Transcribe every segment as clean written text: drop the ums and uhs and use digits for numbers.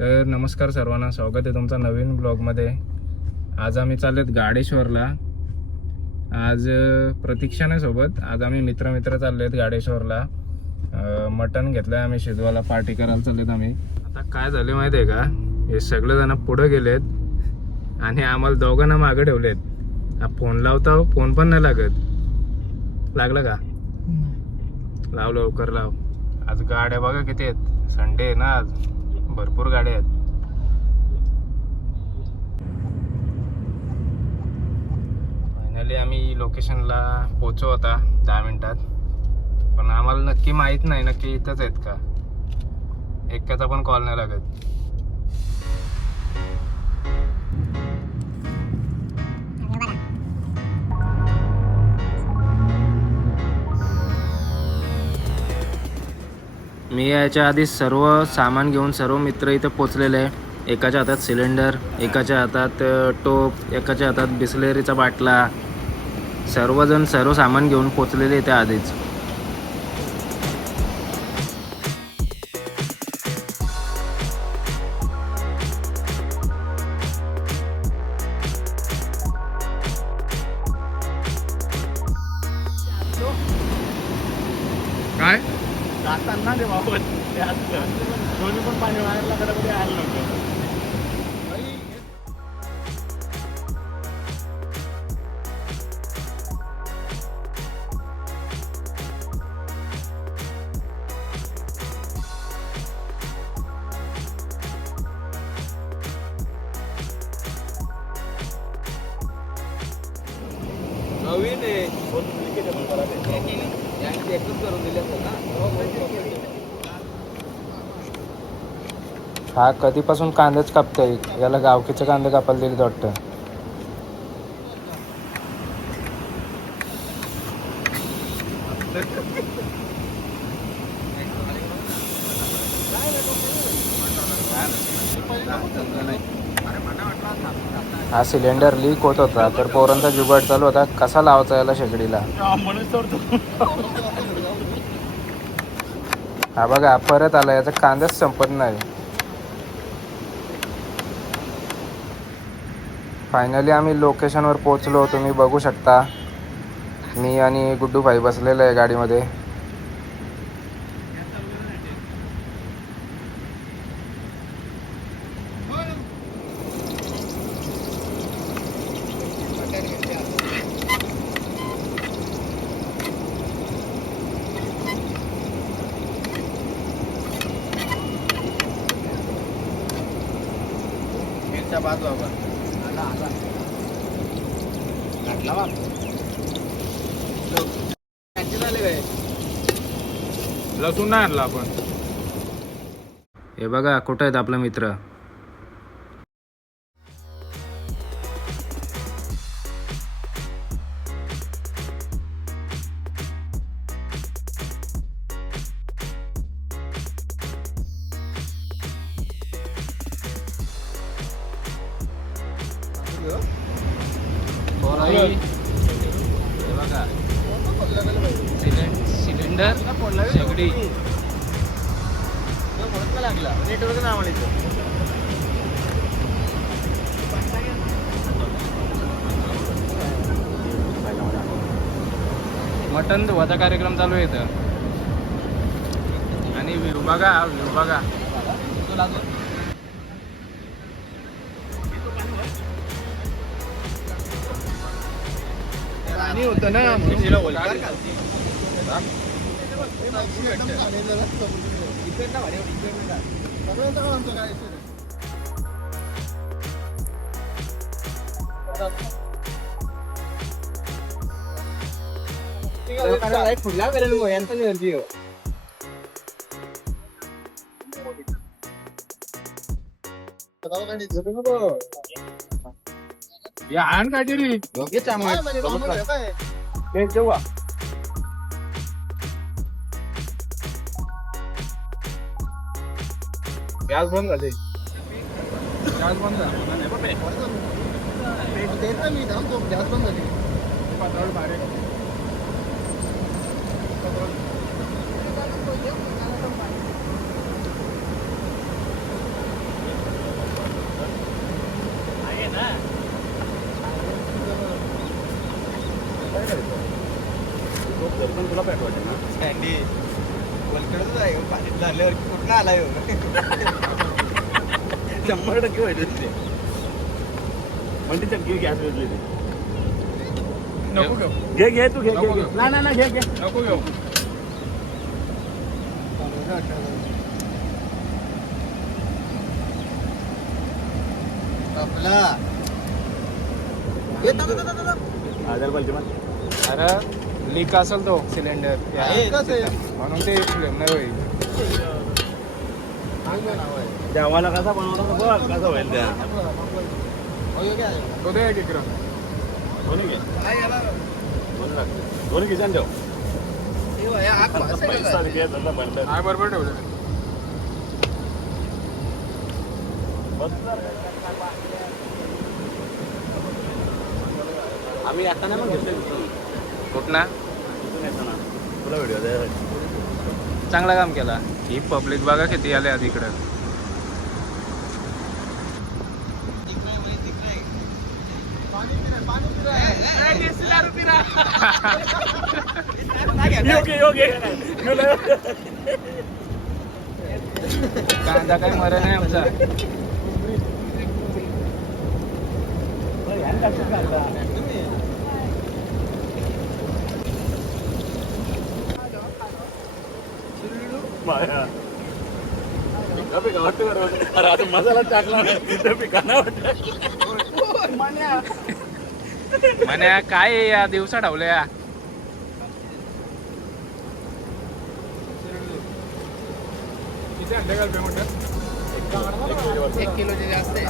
तर नमस्कार सर्वांना, स्वागत आहे तुमचा नवीन ब्लॉगमध्ये। आज आम्ही चाललेत गाडेश्वरला। आज प्रतीक्षा नाही सोबत, आज आम्ही मित्र चाललेत गाडेश्वरला। मटण घेतलंय आम्ही शिजवायला, पार्टी करायला चाललेत आम्ही। आता काय झाले माहिती आहे का, हे सगळे जण पुढे गेलेत आणि आम्हाला दोघांना मागे ठेवलेत। फोन लावता, फोन पण नाही लागत। लागला का? लाव, लवकर लाव। आज गाड्या बघा किती आहेत, संडे आहे ना आज, भरपूर गाड्या आहेत। फायनली आम्ही लोकेशनला पोहोचू आता 10 मिनिटात, पण आम्हाला नक्की माहित नाही नक्की इथंच आहेत का, एकाचा पण कॉल नाही लागत। मी याच्या आधी सर्व सामान घेऊन सर्व मित्र इथे पोचलेले आहे। एकाच्या हातात सिलेंडर, एकाच्या हातात टोप, एकाच्या हातात बिस्लेरीचा बाटला, सर्वजण सर्व सामान घेऊन पोचलेले इथे आधीच। काय जाताना रे बाबा दोन्ही पण पाणी वायरला कडे आलं नव्हतं। नवीन आहे करून दिले ना। हा कधीपासून कांदेच कापतोय, याला गावकीचे कांदे कापायला दिले वाटतं। हा सिलेंडर लीक होत होता, तर पोरांचा जुगाड चालू होता कसा लावायचा याला शेगडीला। हा बघा परत आला, याचा कांदाच संपत नाही। फायनली आम्ही लोकेशनवर पोहोचलो, तुम्ही बघू शकता। मी आणि गुड्डू भाई बसलेलं आहे गाडीमध्ये। बाजू आपण लसूण नाही आणला आपण। हे बघा कुठे आहेत आपला मित्र। हे बघा सिलेंडर, शेगडी। लागला नेटवर्क ना म्हणायचं। मटण धुवाचा कार्यक्रम चालू आहे इथं, आणि व्ह्यू बघा, व्ह्यू बघा। पाणी होतं ना फुडला करेल यांचा एनर्जी या आण काहीतरी जेव्हा गॅस बंद झाले, गॅस बंद झाला मी थांबतो, गॅस बंद झाली। बॅट वाटत ना सँडी बोलकडच आहे पाणी झाल्यावर कुठला आला येऊ 100% वाईट ते म्हणजे चक्की गॅस वेचली ती नको घेऊ घे तू घे नको घे घेऊ. नाही घे नको घेऊ आपला हजार पाहिजे मग अरे लीक असेल तो सिलेंडर म्हणून ते फ्लेम नाही होईल देवाला कसा बनवला बघ कसा होईल त्या तो दे एक इकडं दोन्ही घे दोन्ही किचन ठेव पैसा घे धंदा बंद काय बरोबर ठेवलं आम्ही आता नाही मग घेतलं कुठला येताना तुला व्हिडिओ द्यायला चांगला काम केला ही पब्लिक बघा किती आले आज इकडं कांदा काय मरण आहे आमचा अरे आता मसाला टाकला तिथं पिकाना वाटत म्हणे काय आहे या दिवसा ठेवल्या किती अंडे घालते म्हणतात 1 किलोचे जास्त आहे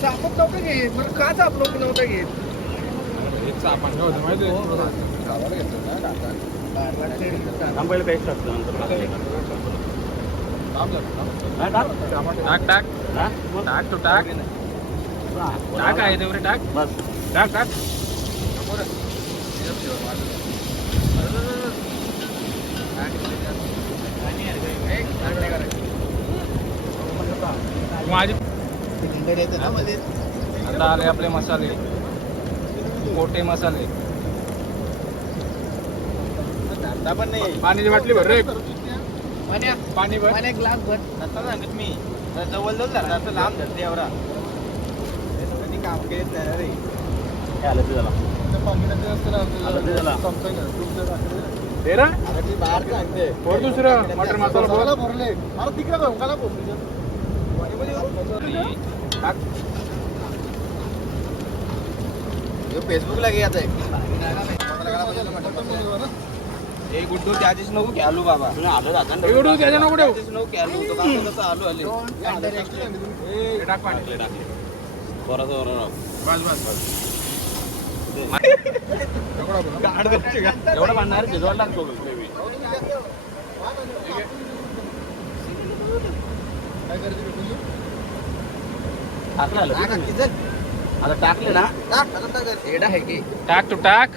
चापत नव्हतं घेत बरं का चापलं नव्हतं घेत चापांना होतं माहिती गावाला घेतलं ना पहिले पेस्ट असतं नंतर टाक टाक टाक तू टाक टाक आहे तेवढे टाक बस टाक टाक माझी आता आले आपले मसाले मोठे मसाले पण नाही पाण्याची बाटली भर रे पाणी भर एक ग्लास भर नंतर सांगत मी जवळ जवळ झाला असं लांब धरते एवढा काम केलेच नाही रे आलं ते झाला आलं ते झाला दे रा आता ती बाहेर सांगते और दुसरं मटर मसाला भर भरले मला तिकडे भंगाला टाक फेसबुकला घे आता एक गुड्डू त्याचीच नको की आलू बाबा आलं जाता एवढं त्याच्या नको ठेव त्याचीच नको की आलू तो कसं आलू आले टाक पाणी टाकले बरं बस बस बस एवढं म्हणणार शिजवायला लागतो टाकलं आता टाकले ना एडा आहे की टाक तू टाक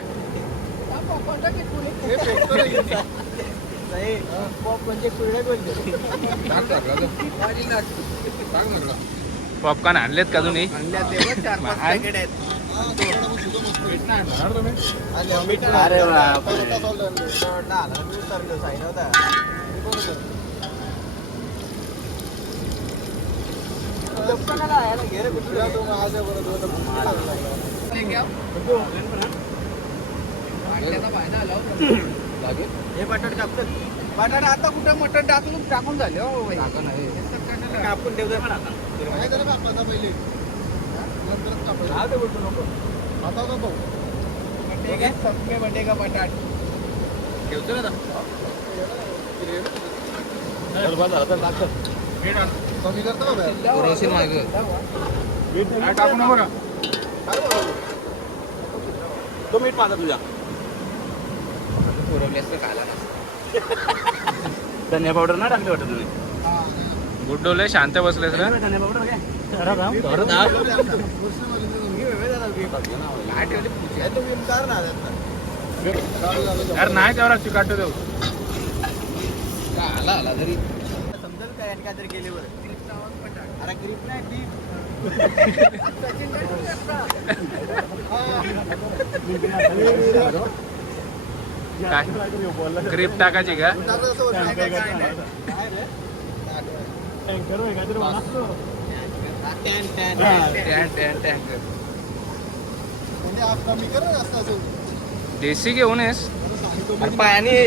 पॉपकॉर्न आणलेत का तुम्ही अरे हे बटाट कापतात बटाटा आता कुठं मटण टाकून झाले हो कापून ठेवतोय पण आता बटे का बटाट ठेवतो ना टाकू नको का तो मीठ माझा तुझा धनिया पावडर ना टाकले वाटत तुम्ही गुड्डोले शांत बसलेस रे धनिया पावडर काय यार नाही तेवढा चिकाट देऊ आला तरी समजेल काय आणि काहीतरी केले बरं अरे ग्रीप नाही डीप. सचिन काय? ग्रीप टाकायची का? टँकर होय काहीतरी म्हणा. कमी कर जास्त असेल. देशी घेऊन येस पायाने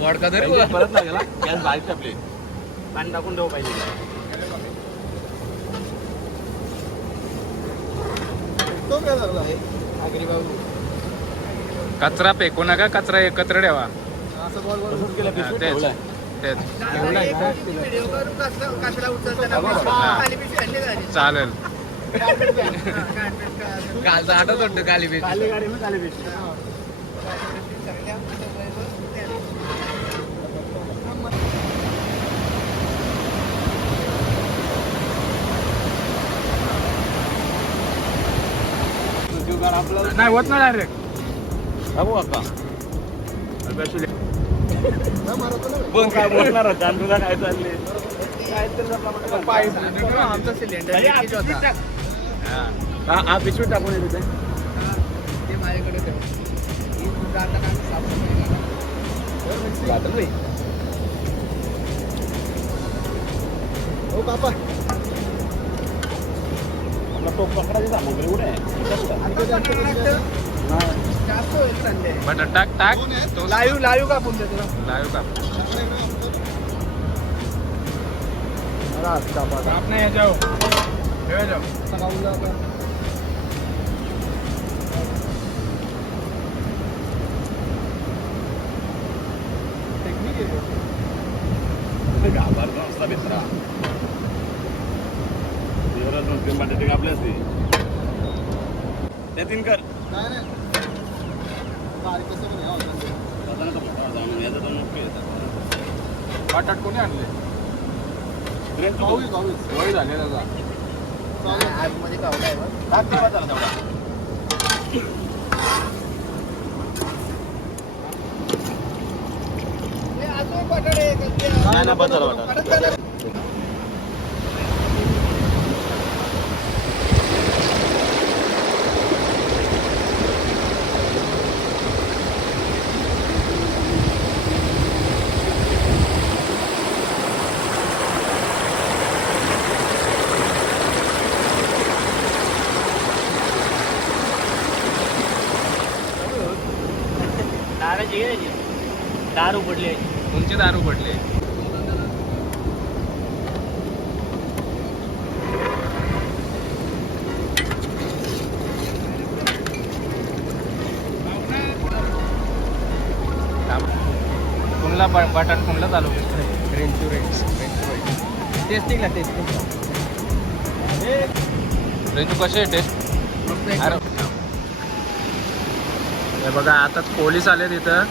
वडका तरी परत लागेल हा. गॅस बारीक टाकले. पाणी टाकून ठेव पाहिजे. तो काय झाला आहे आगरी बाबू. कचरा फेकू नका, कचरा एकत्र ठेवा. असं बॉल बॉल तसंच केलं हा, पिशवीत तेच ठेवलाय. तेच व्हिडिओ करून कचरा उचलताना हा. खाली पिशवी आणली गाडी. चालेल. कालचा आठवत होतं खाली पिशवी. खाली गाडी ना खाली पिशवी. आपलं नाही होत ना डायरेक्ट. बघू आता. बघ काय बोलणार होता तुला काय चालले. आमचा सिलेंडर लीकेज होता. हा पिशवीत टाकून येते ते. ते माझ्याकडे ठेव. ही तुझं आता काय साफसफाई करा. हो बाबा. आपला टोप पकडायची सामग्री कुठे आहे? जास्त होईल संडे. बटर टाक टाक. तो लाईव्ह का पुढे तुला. लाईव्ह का? रास्ता आप नाही जाओ. सकाळला टेक्निक आहे. घाबरतो असला मित्रा. देवराज म्हणते बटाटे कापले असते. नितीन कर. नाही नाही बारीक कसं पण घ्यावं लागतं. साधारण तर मोठा होता म्हणून याचा तर मोठे येतात. बटाट कोणी आणले? गावीच वय झाले दादा. आतमध्ये गावला आहे बघ. टाक तेव्हा त्याला तेवढा. अजून बटाटे नाही ना बस झाला बटाटा. दारू पडले. तुमचे दारू पडले. कुणला बटाट कुणला चालू? टेस्टिंग ला टेस्टिंग. रेंजू कशी आहे टेस्ट? अरे हे बघा आताच पोलीस आले तिथं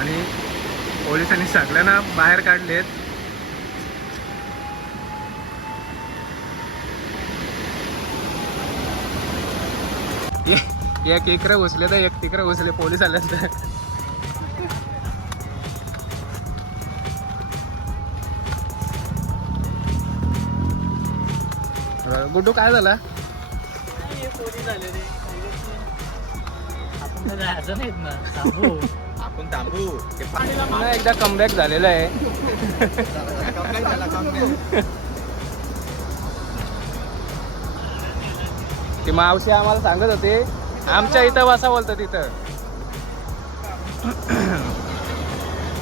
आणि पोलिसांनी सगळ्यांना बाहेर काढलेत. एक इकडे घुसले तर एक तिकडे घुसले पोलीस आले तर. गुड्डू काय झाला? आपण थांबू. पुन्हा एकदा कमबॅक झालेला आहे. ती मावशी आम्हाला सांगत होते आमच्या इथं बसा बोलतं तिथं.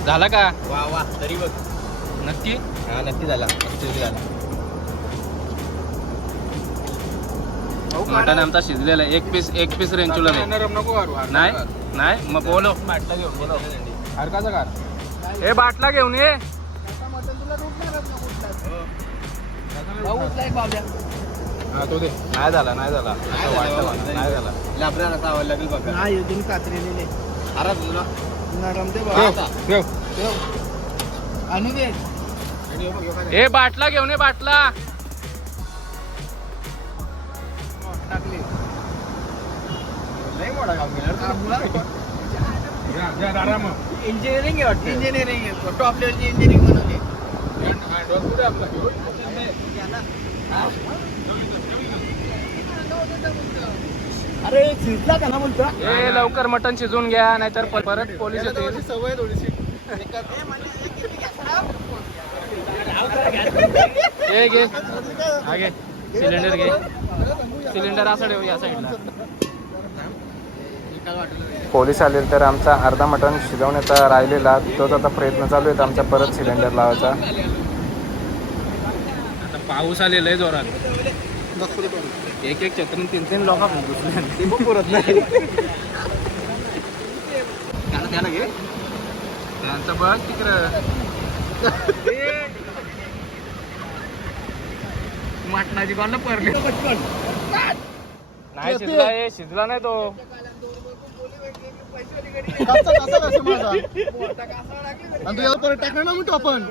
झाला का? वा वा तरी बघ. नक्की? हा नक्की झाला. नक्की झाला. मटण आमचा शिजलेला आहे. एक पीस रेंचूला नाही नाही मग बोलो. बाटला घेऊन बोलव. हरकाचा कार हे बाटला घेऊन ये. हा तो दे. नाही झाला नाही झाला असं वाटतं मला. नाही झाला. लाभला नसा लागेल बघा. नाही अजून कात्रेलेले. अरे तुला नरम दे बघा. ठेव. आणू दे. हे बाटला घेऊन ये बाटला. टाकली. नाही मोठा काम केला. इंजिनिअरिंग आहे वाटतं. इंजिनिअरिंग आहे, टॉप लेवलची इंजिनिअरिंग म्हणून आहे. अरे शिजला का ना बोलतो. ए लवकर मटण शिजवून घ्या नाहीतर परत पोलीस येतील. सवय थोडीशी. घे घे हा घे सिलेंडर घे. सिलेंडर असं ठेव या साईडला. पोलीस आले तर आमचा अर्धा मटण शिजवण्याचा राहिलेला तोच आता प्रयत्न चालू आहे आमचा परत सिलेंडर लावायचा. आता पाऊस आलेला आहे जोरात. एक एक छत्री 3-3 लोक घुसले पुरत नाही. त्याला घे. त्यांचं बघ तिकडं. मटणाची गॉल पडली. नाही शिजला शिजला नाही तो. आणि तू यावर परत टाकणार ना म्हणतो आपण.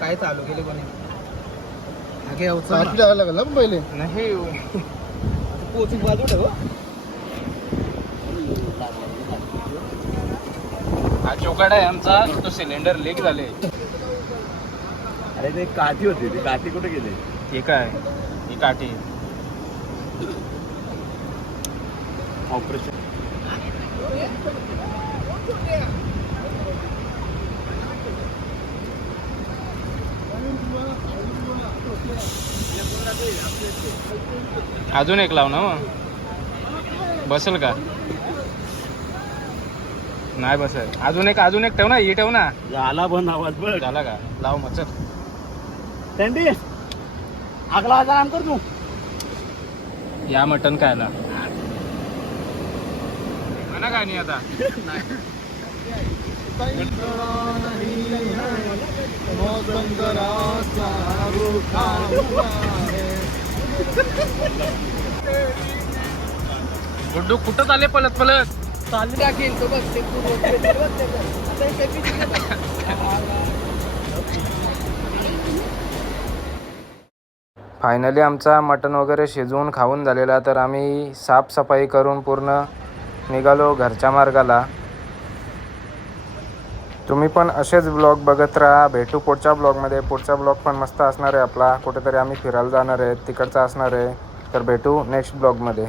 काय चालू केले कोणी लागला पहिले नाही पोचून बाजू ठेव. हा चोकाड आहे आमचा. तो सिलेंडर लीक झाले. अरे ते काठी होती, ती काठी कुठे गेली? ठीक आहे ही काठी. ऑपरेशन अजून एक लाव ना मग बसेल का. नाही बसेल. अजून एक ठेव ना. ही ठेव ना. झाला बंद आवाज बघ. झाला का लाव मग चल. सँडी आगला आराम कर तू. या मटण खायला म्हणा काय नाही आता. गुड्डू कुठं चालले पलत चालू टाकेल तो बघ ते फायनली आमचा मटण वगैरे शिजवून खाऊन झालेला. तर आम्ही साफसफाई करून पूर्ण निघालो घरच्या मार्गाला. तुम्ही पण असेच ब्लॉग बघत राहा. भेटू पुढच्या ब्लॉगमध्ये. पुढचा ब्लॉग पण मस्त असणार आहे आपला. कुठेतरी आम्ही फिरायला जाणार आहे, तिकडचा असणार आहे. तर भेटू नेक्स्ट ब्लॉगमध्ये.